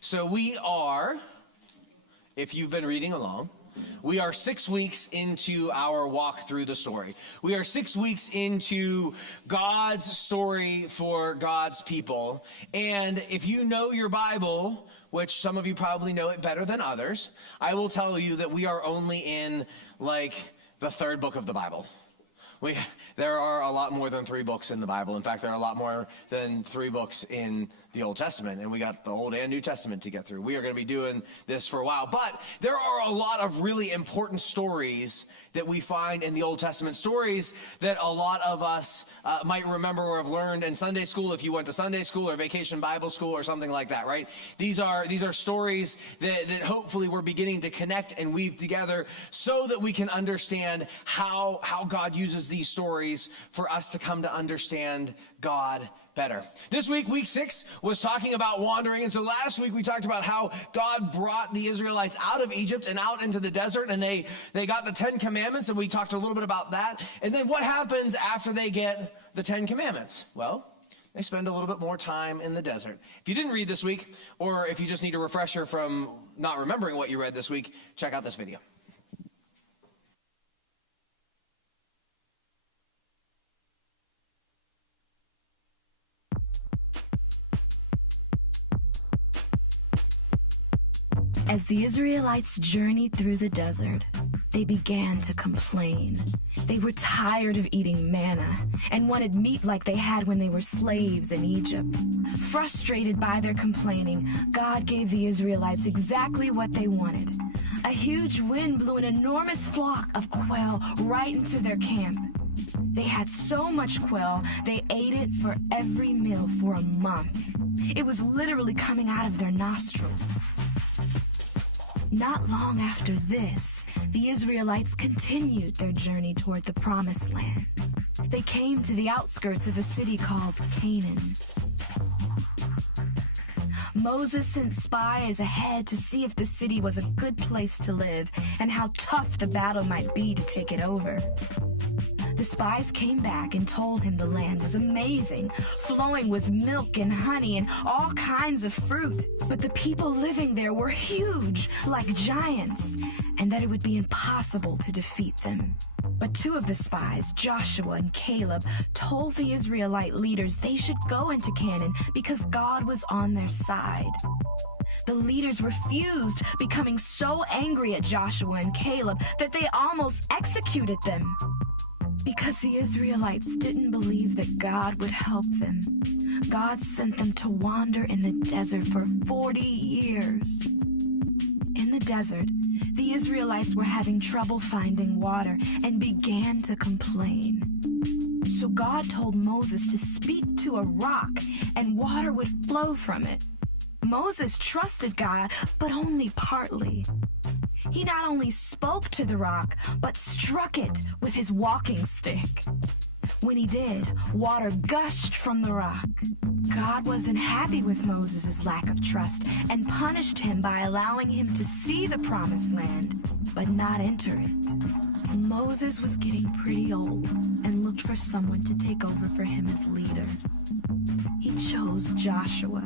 So we are, if you've been reading along, we are 6 weeks into our walk through the story. We are 6 weeks into God's story for God's people. And if you know your Bible, which some of you probably know it better than others, I will tell you that we are only in like the third book of the Bible. There are a lot more than 3 books in the Bible. In fact, there are a lot more than 3 books in the Old Testament, and we got the Old and New Testament to get through. We are going to be doing this for a while, but there are a lot of really important stories that we find in the Old Testament, stories that a lot of us might remember or have learned in Sunday school if you went to Sunday school or Vacation Bible School or something like that, right? These are stories that hopefully we're beginning to connect and weave together so that we can understand how God uses these stories for us to come to understand God better. This week, week 6, was talking about wandering. And so last week we talked about how God brought the Israelites out of Egypt and out into the desert, and they got the 10 commandments, and we talked a little bit about that. And then what happens after they get the 10 commandments? Well, they spend a little bit more time in the desert. If you didn't read this week, or if you just need a refresher from not remembering what you read this week, check out this video. As the Israelites journeyed through the desert, they began to complain. They were tired of eating manna and wanted meat like they had when they were slaves in Egypt. Frustrated by their complaining, God gave the Israelites exactly what they wanted. A huge wind blew an enormous flock of quail right into their camp. They had so much quail, they ate it for every meal for a month. It was literally coming out of their nostrils. Not long after this, the Israelites continued their journey toward the Promised Land. They came to the outskirts of a city called Canaan. Moses sent spies ahead to see if the city was a good place to live and how tough the battle might be to take it over. The spies came back and told him the land was amazing, flowing with milk and honey and all kinds of fruit. But the people living there were huge, like giants, and that it would be impossible to defeat them. But 2 of the spies, Joshua and Caleb, told the Israelite leaders they should go into Canaan because God was on their side. The leaders refused, becoming so angry at Joshua and Caleb that they almost executed them. Because the Israelites didn't believe that God would help them, God sent them to wander in the desert for 40 years. In the desert, the Israelites were having trouble finding water and began to complain. So God told Moses to speak to a rock and water would flow from it. Moses trusted God, but only partly. He not only spoke to the rock, but struck it with his walking stick. When he did, water gushed from the rock. God wasn't happy with Moses' lack of trust and punished him by allowing him to see the Promised Land, but not enter it. Moses was getting pretty old and looked for someone to take over for him as leader. He chose Joshua.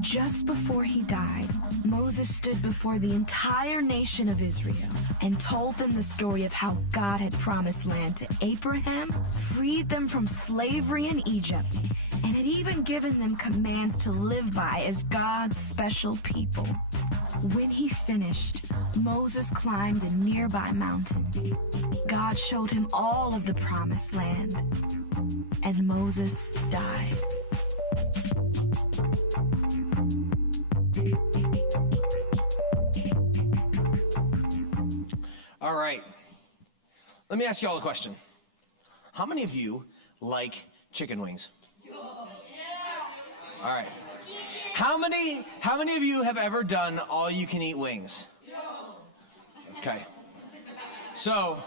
Just before he died, Moses stood before the entire nation of Israel and told them the story of how God had promised land to Abraham, freed them from slavery in Egypt, and had even given them commands to live by as God's special people. When he finished, Moses climbed a nearby mountain. God showed him all of the Promised Land, and Moses died. All right, let me ask you all a question. How many of you like chicken wings? All right. How many of you have ever done all-you-can-eat wings? Okay. So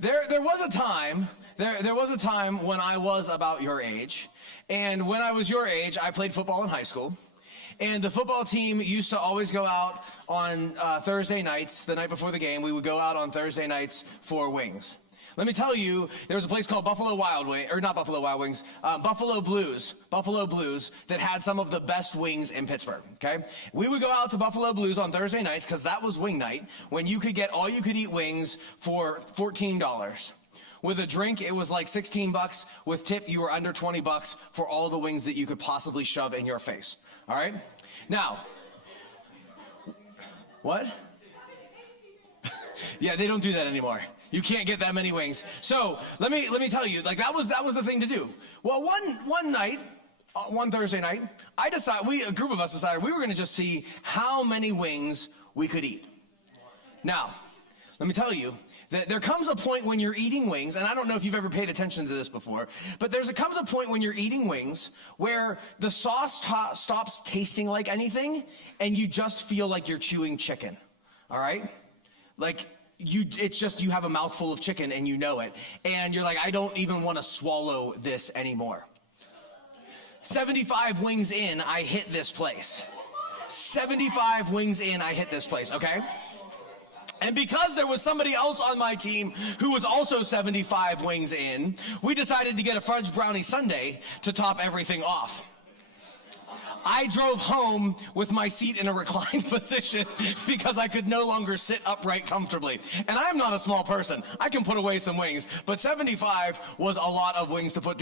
there was a time when I was about your age, and when I was your age, I played football in high school. And the football team used to always go out on Thursday nights, the night before the game. We would go out on Thursday nights for wings. Let me tell you, there was a place called Buffalo Blues that had some of the best wings in Pittsburgh, okay? We would go out to Buffalo Blues on Thursday nights because that was wing night when you could get all you could eat wings for $14. With a drink, it was like $16. With tip, you were under $20 for all the wings that you could possibly shove in your face, all right? Now, what? Yeah, they don't do that anymore. You can't get that many wings. So let me tell you, like that was the thing to do. Well, one Thursday night, a group of us decided we were going to just see how many wings we could eat. Now, let me tell you that there comes a point when you're eating wings, and I don't know if you've ever paid attention to this before, but comes a point when you're eating wings where the sauce stops tasting like anything, and you just feel like you're chewing chicken. All right, like. It's just you have a mouthful of chicken and you know it. And you're like, I don't even want to swallow this anymore. 75 wings in, I hit this place. 75 wings in, I hit this place, okay? And because there was somebody else on my team who was also 75 wings in, we decided to get a fudge brownie sundae to top everything off. I drove home with my seat in a reclined position because I could no longer sit upright comfortably. And I'm not a small person. I can put away some wings, but 75 was a lot of wings to put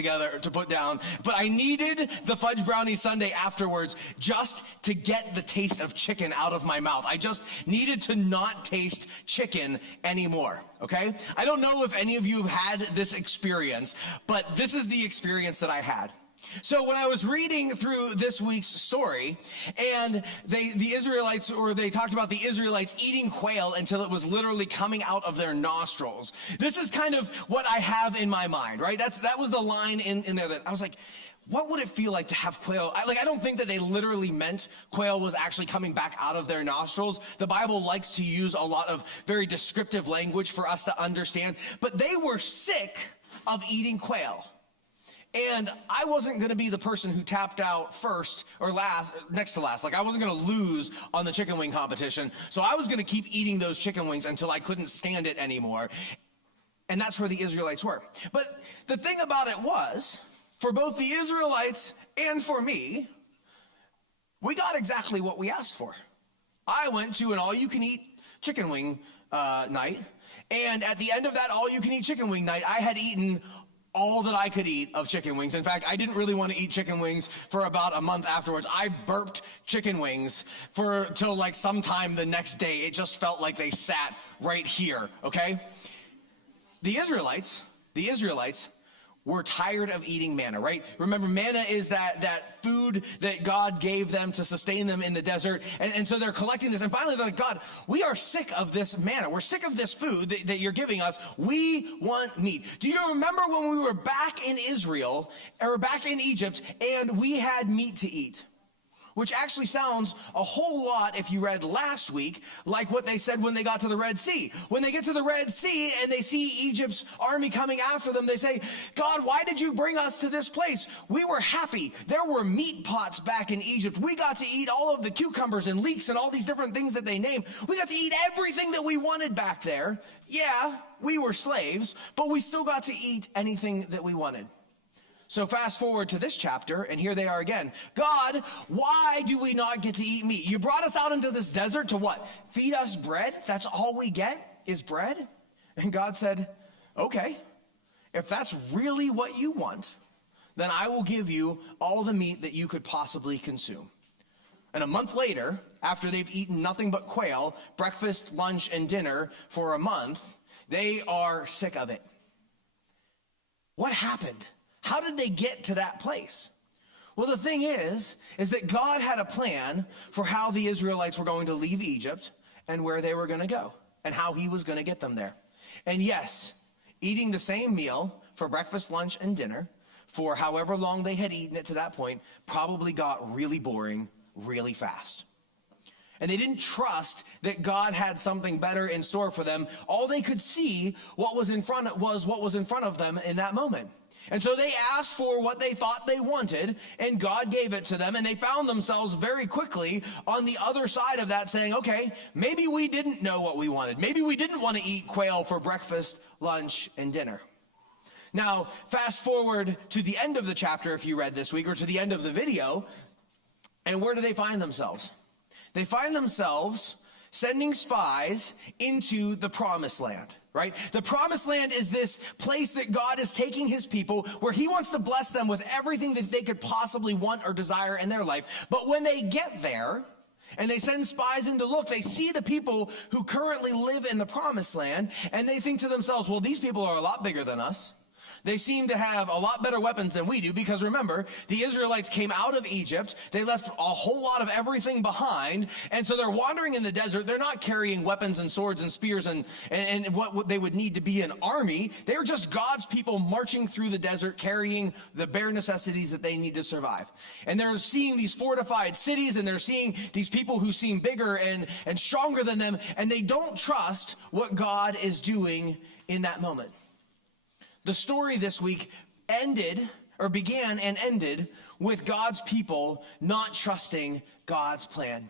down. But I needed the fudge brownie sundae afterwards just to get the taste of chicken out of my mouth. I just needed to not taste chicken anymore, okay? I don't know if any of you have had this experience, but this is the experience that I had. So when I was reading through this week's story, and they talked about the Israelites eating quail until it was literally coming out of their nostrils. This is kind of what I have in my mind, right? That was the line in there that I was like, what would it feel like to have quail? I don't think that they literally meant quail was actually coming back out of their nostrils. The Bible likes to use a lot of very descriptive language for us to understand, but they were sick of eating quail. And I wasn't going to be the person who tapped out first or next to last. Like I wasn't going to lose on the chicken wing competition. So I was going to keep eating those chicken wings until I couldn't stand it anymore. And that's where the Israelites were. But the thing about it was, for both the Israelites and for me, we got exactly what we asked for. I went to an all-you-can-eat chicken wing night. And at the end of that all-you-can-eat chicken wing night, I had eaten all that I could eat of chicken wings. In fact, I didn't really want to eat chicken wings for about a month afterwards. I burped chicken wings till like sometime the next day. It just felt like they sat right here, okay? The Israelites were tired of eating manna, right? Remember, manna is that food that God gave them to sustain them in the desert. And so they're collecting this. And finally, they're like, God, we are sick of this manna. We're sick of this food that you're giving us. We want meat. Do you remember when we were back in Israel, or back in Egypt, and we had meat to eat? Which actually sounds a whole lot, if you read last week, like what they said when they got to the Red Sea. When they get to the Red Sea and they see Egypt's army coming after them, they say, God, why did you bring us to this place? We were happy. There were meat pots back in Egypt. We got to eat all of the cucumbers and leeks and all these different things that they name. We got to eat everything that we wanted back there. Yeah, we were slaves, but we still got to eat anything that we wanted. So fast forward to this chapter, and here they are again. God, why do we not get to eat meat? You brought us out into this desert to what? Feed us bread? That's all we get is bread? And God said, okay, if that's really what you want, then I will give you all the meat that you could possibly consume. And a month later, after they've eaten nothing but quail, breakfast, lunch, and dinner for a month, they are sick of it. What happened? How did they get to that place? Well, the thing is that God had a plan for how the Israelites were going to leave Egypt and where they were going to go and how he was going to get them there. And yes, eating the same meal for breakfast, lunch, and dinner for however long they had eaten it to that point probably got really boring really fast. And they didn't trust that God had something better in store for them. All they could see was what was in front of them in that moment. And so they asked for what they thought they wanted, and God gave it to them, and they found themselves very quickly on the other side of that saying, okay, maybe we didn't know what we wanted. Maybe we didn't want to eat quail for breakfast, lunch, and dinner. Now, fast forward to the end of the chapter if you read this week, or to the end of the video, and where do they find themselves? They find themselves sending spies into the promised land. Right? The promised land is this place that God is taking his people where he wants to bless them with everything that they could possibly want or desire in their life. But when they get there and they send spies in to look, they see the people who currently live in the promised land, and they think to themselves, well, these people are a lot bigger than us. They seem to have a lot better weapons than we do, because remember, the Israelites came out of Egypt. They left a whole lot of everything behind. And so they're wandering in the desert. They're not carrying weapons and swords and spears and what they would need to be an army. They're just God's people marching through the desert, carrying the bare necessities that they need to survive. And they're seeing these fortified cities, and they're seeing these people who seem bigger and stronger than them. And they don't trust what God is doing in that moment. The story this week began and ended with God's people not trusting God's plan.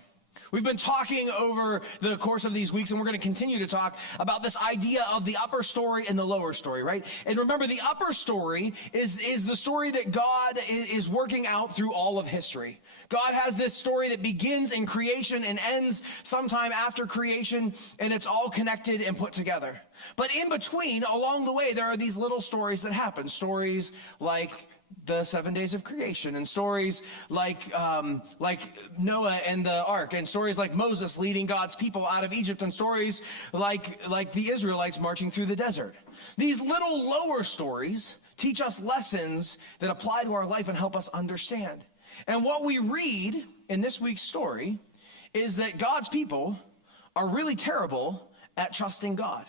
We've been talking over the course of these weeks, and we're going to continue to talk about this idea of the upper story and the lower story, right? And remember, the upper story is the story that God is working out through all of history. God has this story that begins in creation and ends sometime after creation, and it's all connected and put together. But in between, along the way, there are these little stories that happen. Stories like the 7 days of creation, and stories like Noah and the ark, and stories like Moses leading God's people out of Egypt, and stories like the Israelites marching through the desert. These little lower stories teach us lessons that apply to our life and help us understand. And what we read in this week's story is that God's people are really terrible at trusting God.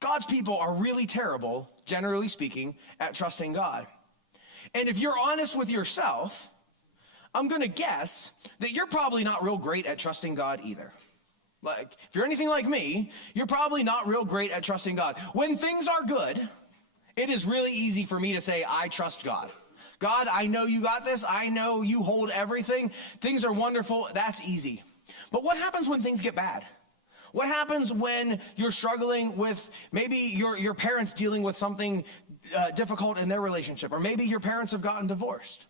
God's people are really terrible, generally speaking, at trusting God. And if you're honest with yourself, I'm going to guess that you're probably not real great at trusting God either. Like, if you're anything like me, you're probably not real great at trusting God. When things are good, it is really easy for me to say, I trust God. God, I know you got this. I know you hold everything. Things are wonderful. That's easy. But what happens when things get bad? What happens when you're struggling with maybe your parents dealing with something difficult in their relationship, or maybe your parents have gotten divorced?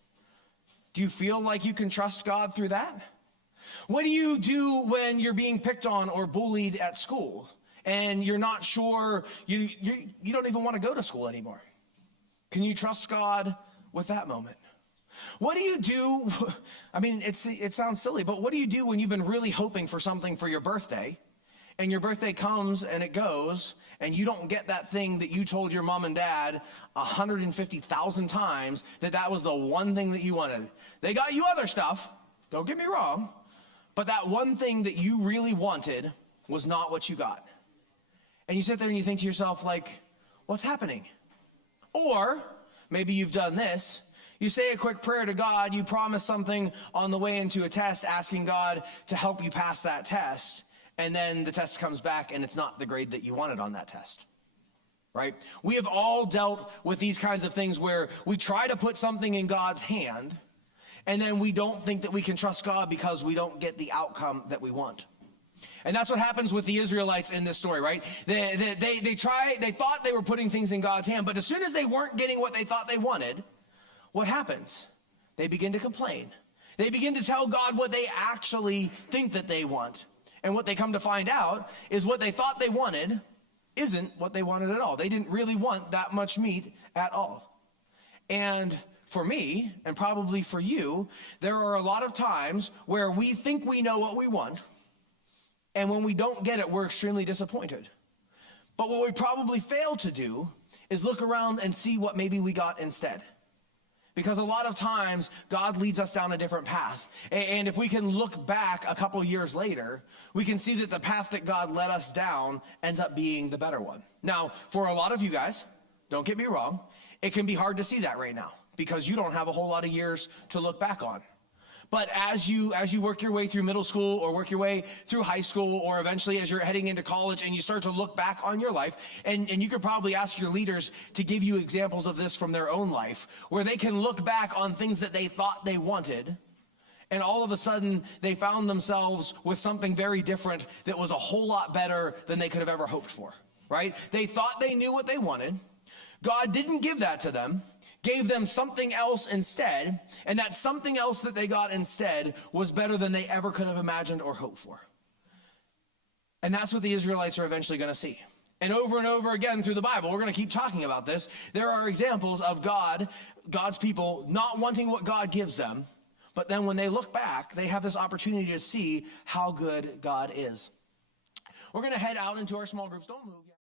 Do you feel like you can trust God through that? What do you do when you're being picked on or bullied at school and you're not sure, you don't even want to go to school anymore? Can you trust God with that moment? What do you do? I mean, it sounds silly, but what do you do when you've been really hoping for something for your birthday, and your birthday comes and it goes, and you don't get that thing that you told your mom and dad 150,000 times that was the one thing that you wanted? They got you other stuff, don't get me wrong, but that one thing that you really wanted was not what you got. And you sit there and you think to yourself, like, what's happening? Or maybe you've done this. You say a quick prayer to God, you promise something on the way into a test, asking God to help you pass that test. And then the test comes back and it's not the grade that you wanted on that test, right? We have all dealt with these kinds of things where we try to put something in God's hand, and then we don't think that we can trust God because we don't get the outcome that we want. And that's what happens with the Israelites in this story, right? They thought they were putting things in God's hand, but as soon as they weren't getting what they thought they wanted, what happens? They begin to complain. They begin to tell God what they actually think that they want. And what they come to find out is what they thought they wanted isn't what they wanted at all. They didn't really want that much meat at all. And for me, and probably for you, there are a lot of times where we think we know what we want, and when we don't get it, we're extremely disappointed. But what we probably fail to do is look around and see what maybe we got instead. Because a lot of times, God leads us down a different path. And if we can look back a couple years later, we can see that the path that God led us down ends up being the better one. Now, for a lot of you guys, don't get me wrong, it can be hard to see that right now because you don't have a whole lot of years to look back on. But as you work your way through middle school or work your way through high school or eventually as you're heading into college and you start to look back on your life, and you could probably ask your leaders to give you examples of this from their own life, where they can look back on things that they thought they wanted, and all of a sudden they found themselves with something very different that was a whole lot better than they could have ever hoped for, right? They thought they knew what they wanted. God didn't give that to them, gave them something else instead, and that something else that they got instead was better than they ever could have imagined or hoped for. And that's what the Israelites are eventually going to see. And over again through the Bible, we're going to keep talking about this. There are examples of God's people not wanting what God gives them, but then when they look back, they have this opportunity to see how good God is. We're going to head out into our small groups. Don't move yet.